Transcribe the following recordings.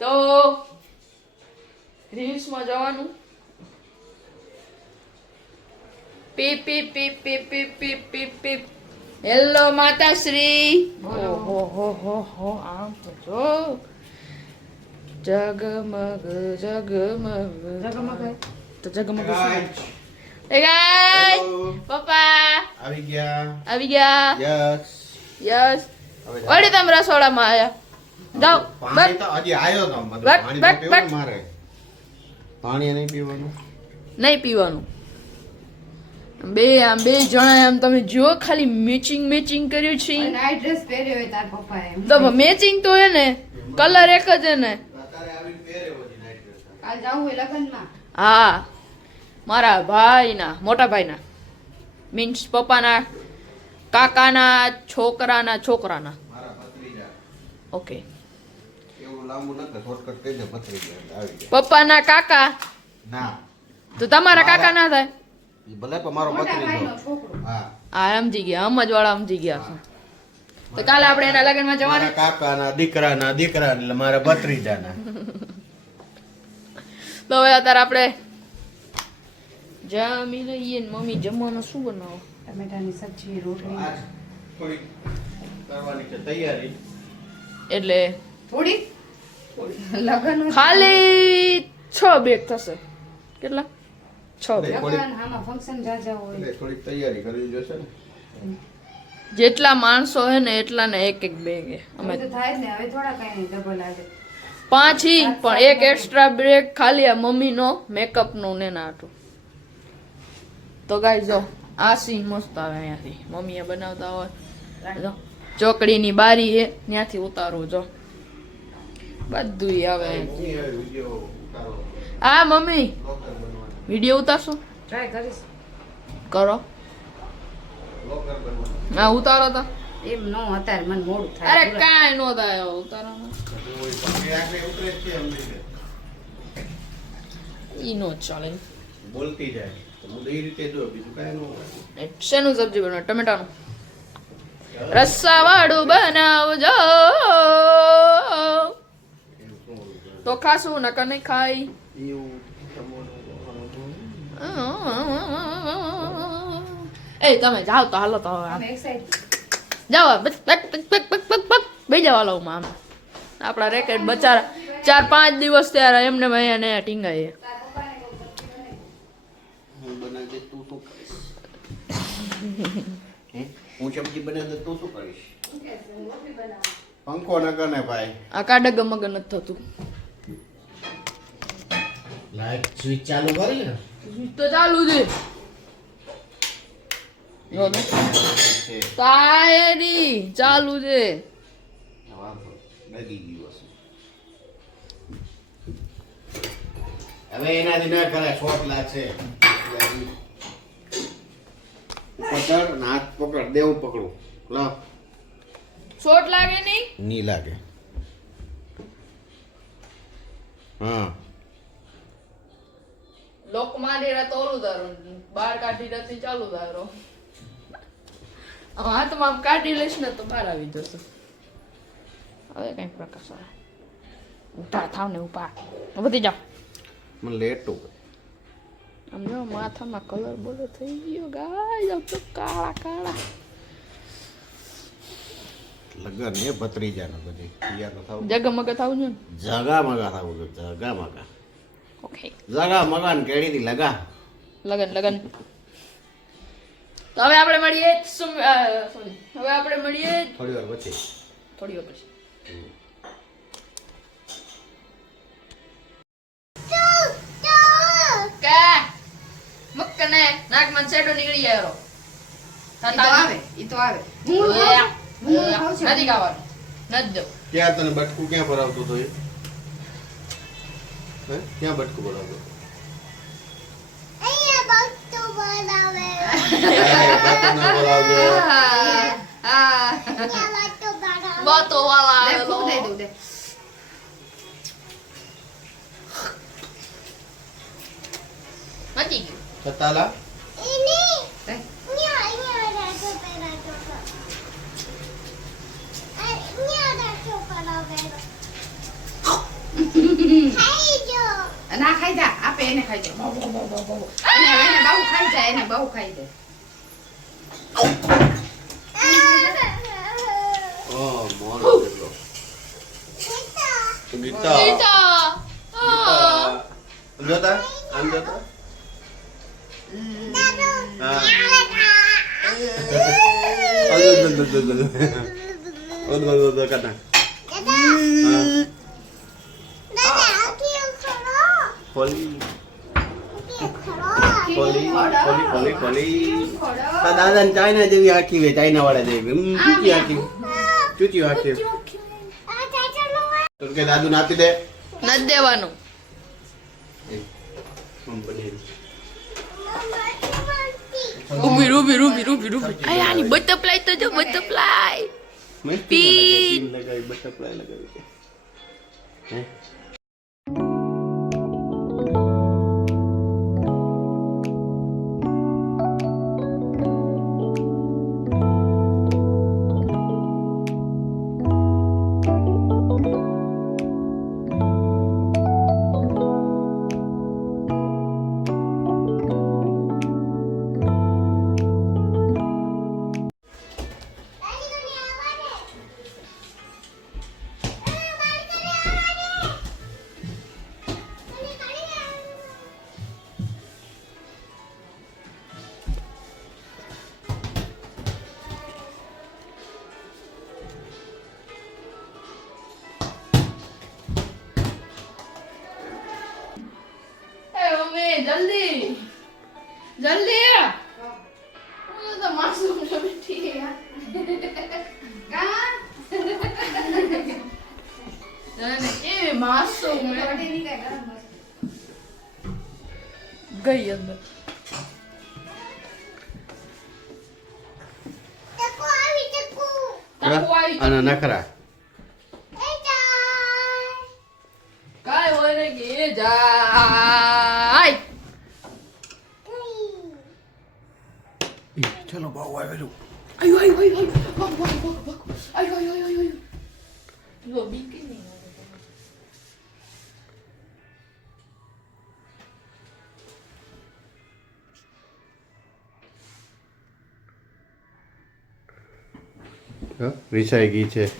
તો રીલ્સમાં જવાનું. પીપ પીપ પીપ પીપ પીપ પીપ પીપ પીપ. હેલો માતાશ્રી. હો આમ તો જો જગમગ તો જગમગ. હે ગાઈસ, પપ્પા આવી ગયા. યસ વળી તમે રસોડામાં આયા. જાઓ. પાણી તો હજી આયો તો પાણી તો પીવાનું મારે. પાણી નહીં પીવાનું. નહીં પીવાનું. બે જણા આમ તમે જો ખાલી મેચિંગ કર્યું છે. નાઈટ ડ્રેસ પહેર્યો હોય તાર પપ્પાએ. તો મેચિંગ તો હે ને, કલર એક જ હે ને. અત્યારે આવીને પહેર્યો છે નાઈટ ડ્રેસ. કાલ જાવું હોય લગનમાં. હા, મારા ભાઈના મોટા ભાઈના મીન્સ પપ્પાના કાકાના છોકરાના. મારા ભત્રીજા. ઓકે. એવું લાંબુ નથી, શોર્ટકટ કહી દે ભત્રીજા આવી ગયા. પપ્પાના કાકા. ના. તો તમારા કાકા ના થાય? ઈ ભલે પણ મારો મોટા ભાઈનો ભત્રીજો. છોકરો. હા. હા સમજી ગયા, સમજવાળા સમજી ગયા છે. તો કાલે આપણે એના લગ્નમાં મારા જવાનું. કાકાના દીકરા એટલે મારા ભત્રીજાના. તો હવે અત્યારે આપણે જમી લઈએ ને મમ્મી જમવાનું શું બનાવો? ટમેટાની સબ્જી, રોટલી. આજ થોડી કરવાની છે તૈયારી. એટલે થોડી લગન ખાલી 6 બેગ થશે. કેટલા? 6 બેગ. લગન આમાં ફંક્શન જાજા હોય. એટલે થોડીક તૈયારી કરવી જોશે ને. જેટલા માણસો હે ને એટલા ને એક બેગ હે. અમે તો થાય જ ને, હવે થોડા કઈ ડબલ આવે. 5 હી પણ એક એક્સ્ટ્રા બ્રેક ખાલી આ મમ્મીનો મેકઅપ નો ને નાટું. તો ગાઈસ જો આ સી મસ્ત આવે અહીંયાથી મમ્મીએ બનાવતા હોય. જો ચોકડીની બારી હે, ત્યાંથી ઉતારો જો બધું આવે અહીંયાથી. વિડિયો ઉતારો. હા મમ્મી લોકર બનવાનું. વિડિયો ઉતારશો? ટ્રાય કરીશ. કરો. લોકર બનવાનું. હા ઉતારો તો. એમ નો અત્યારે મને મોડું થાય. અરે કાંઈ નો થાય ઉતારવામાં. પછી આખરે ઉતરે જ છે અમને. ઈ નો ચાલે. બોલતી જાય તો હું એ રીતે જો બીજું કાંઈ ન હોય. શેનું સબ્જી બનાવ? ટમેટાનું રસ્સા વાળું બનાવજો તો ખાશું નકર નહીં ખાઈ. એ તમે જાઓ તો હાલો તો હવે અમે એક્સાઇટ. જાઓ બે જાવ હાલો આમ આપણા રેકેટ બચારા 4-5 દિવસ ત્યારે એમને અહીંયા ને ટીંગાઈએ. હું બનાવી દે તું શું કરીશ? હું સબ્જી બનાવી દે તું શું કરીશ? પંખો ન કરને ભાઈ. આ કાડા ગમગ નથી થતું. લાઈટ સ્વિચ ચાલુ કરી ને. તો ચાલુ છે. જો ને તાયરી ચાલુ છે. હવે એનાથી ના કરે શોર્ટ લાગશે. પકડ હાથ પકડ દેવું પકડું લાવ. શોટ લાગે નહીં? ની લાગે. હા લોક મારી રાત ઓલું ધારો બહાર કાઢી રાત ચાલુ ધારો. હાથમાં આમ કાઢી લઈશ ને તો બહાર આવી જશે. હવે કઈ પ્રકાશ આવે. ઉભા થાવ ને ઉભા વધી જાઓ. મને લેટું. આમ જો માથામાં કલર બોલો થઈ ગયો ગાય તો કાળા. લગન એ ભત્રીજાનો બધી તૈયાર તો થાવું. જગમગ થાવું છે ને. જગા મગા થાવું છે જગા મગા. ઓકે જગા મગા ને કેડી થી લગા. લગન તો હવે આપણે મળીએ સોરી હવે આપણે મળીએ થોડી વાર પછી. થોડી વાર પછી. મક્કને નાકમાં સેટો નીકળી જાય ઈ તો આવે. હું ખાઉં છું. નથી ખાવાનું નથી દો. ક્યાં તને બટકું ક્યાં ભરાવતો તો એ? હે ક્યાં બટકું ભરાવતો? બટકું ના ભરાવજો. બાતો વાળા લે, આવેલો. ફૂંક દઈ દઉં, દે. મચી ગયું. છતાલા દે. ના ખાઈ જા આપે એને ખાઈ જા એને બહુ ખાઈ જાય એને બહુ ખાઈ જાય Oh, મોનો કેટલો. ગીતા. જોતા? આમ જોતા? હા. ઓદો કાટા. ખોલી. દાદા ને ચાઇના જેવી આખી વે ચાઇના વાળા જેવી ચૂચી આખી ચૂચી આખી તો કે દાદુ નાપી દે નથી દેવાનું રૂબી આય આની બટરફ્લાય તો જો બટરફ્લાય લગાવી બટરફ્લાય લગાવી હે जल्दी जल्दी तो मासूम जो बैठी है કા जाने ये मासूम है બટેની કાઈ ગરમ गई अंदर टकू आई આના નખરા काय होय रे गे जाय ચલો બાવ આવેલું आयो आयो आयो आयो भाग भाग भाग भाग आयो आयो आयो आयो वो बीके नहीं વિસાઈ ગઈ છે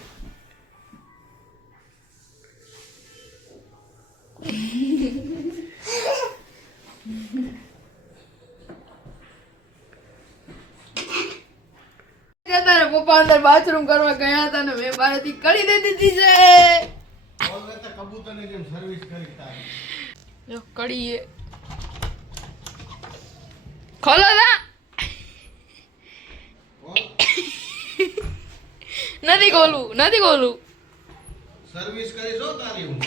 તારા પપ્પા અંદર બાથરૂમ કરવા ગયા હતા ને મેં બારેથી કડી દે દીધી છે કબૂતરની જેમ સર્વિસ કરી તારી જો કડી એ ખોલો ના નથી ખોલું સર્વિસ કરી જો તારી હું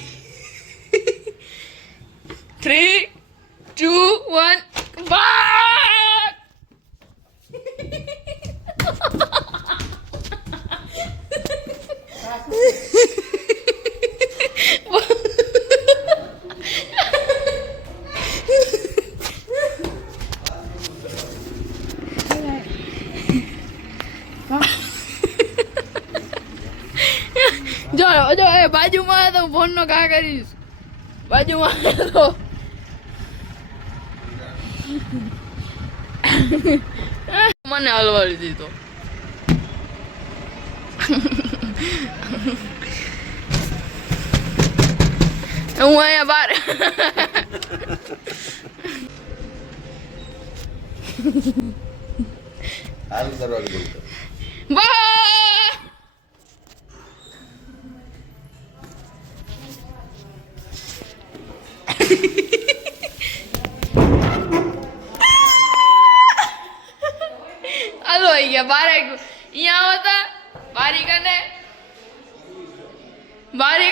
3 2 1 ભાગ જો જો એ બાજુમાં તો ફોન નો કા કરીશ બાજુમાં તો મને હલવાડી દીધો હું અહીંયા બાર હાલ કરવા ગયું બા હાલો આવી ગયા બારે અહીંયા આવો તા બારી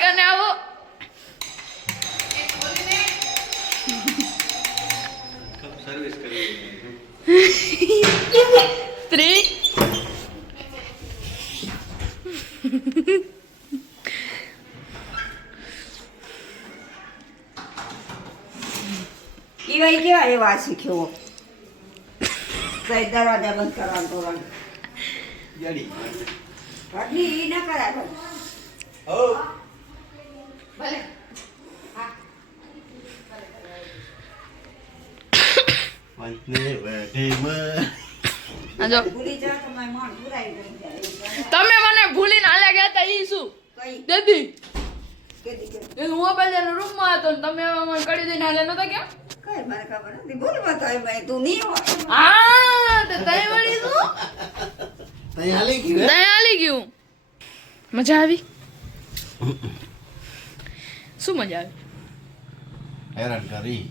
કને આવો સર્વિસ કરી 3 ઈવાઈ કેવા એવા શીખ્યો કઈ દરવાજા બંધ કરવાનું ધોરણ યાડી હટની ઈ ન કરાય ઓ ભલે હા પંચને વેઢીમાં. આ જો ભૂલી જાઓ તો મારી માં ભૂલાઈ ગઈ જાય. તમે મને ભૂલીને હાલ્યા ગયા હતા ઈ શું કઈ દીદી કેદી કે એ હું મોબાઈલ રૂમમાં હતો ને તમે મને કરી દઈને હાલ્યા નતા કેમ કઈ મને ખબર નથી ભૂલવા તો ભાઈ તું નહીં હોય હા તો તઈ વળી શું તઈ હાલી ગયું હે? તઈ હાલી ગયું મજા આવી શું મજા આવી હેરાન કરી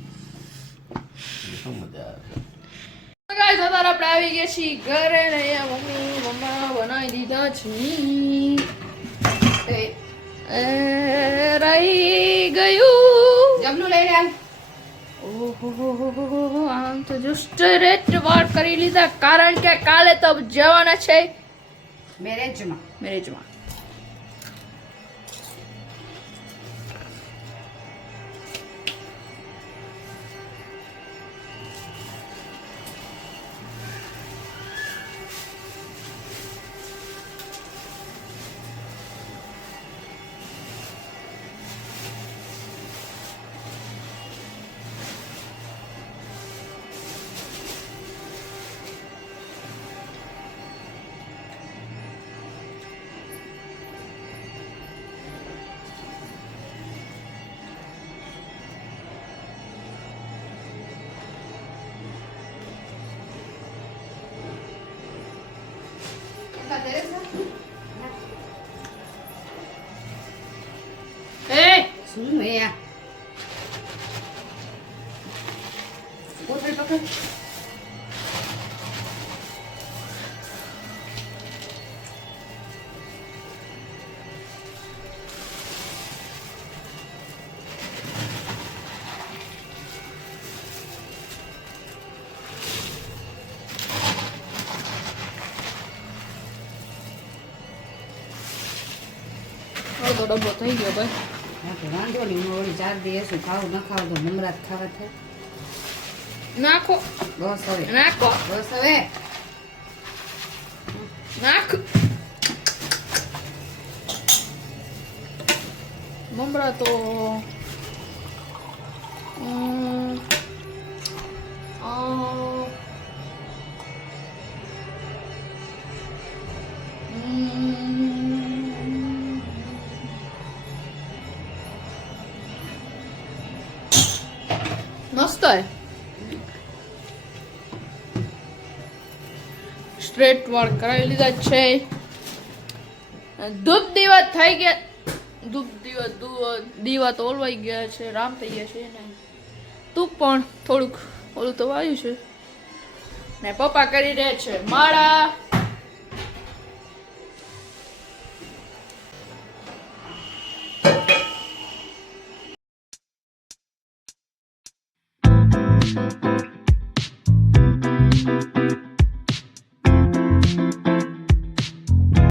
શું મજા આવે ગાઈસ અત્યારે આપણે આવી ગયા છીએ ઘરે ને અહીંયા મમ્મા બનાવી દીધા છે એ રહી ગયું જમનું લઈ લે ઓહો આમ તો જો સ્ટ્રેટ વાળ કરી લીધા કારણ કે કાલે તો જવાના છે મેરેજમાં મેરેજમાં શું હે બોટલ પકડ તો ડબ્બો થઈ ગયો ભાઈ હા તો વાંધો નહીં હું ઓલી 4 દિવસ ખાવું ન ખાવું તો મમરા જ ખાવા છે નાખો બસ હવે નાખો બસ હવે નાખ મમરા તો મસ્ત હે સ્ટ્રેટ વાળ કરાવી લીધા છે ધૂપ દીવા થઈ ગયા ધૂપ દીવા તો ઓલવાઈ ગયા છે રામ થઈ ગયા છે ને તું પણ થોડુંક ઓલું તો વાયું છે ને પપ્પા કરી રહ્યા છે માળા Thank you.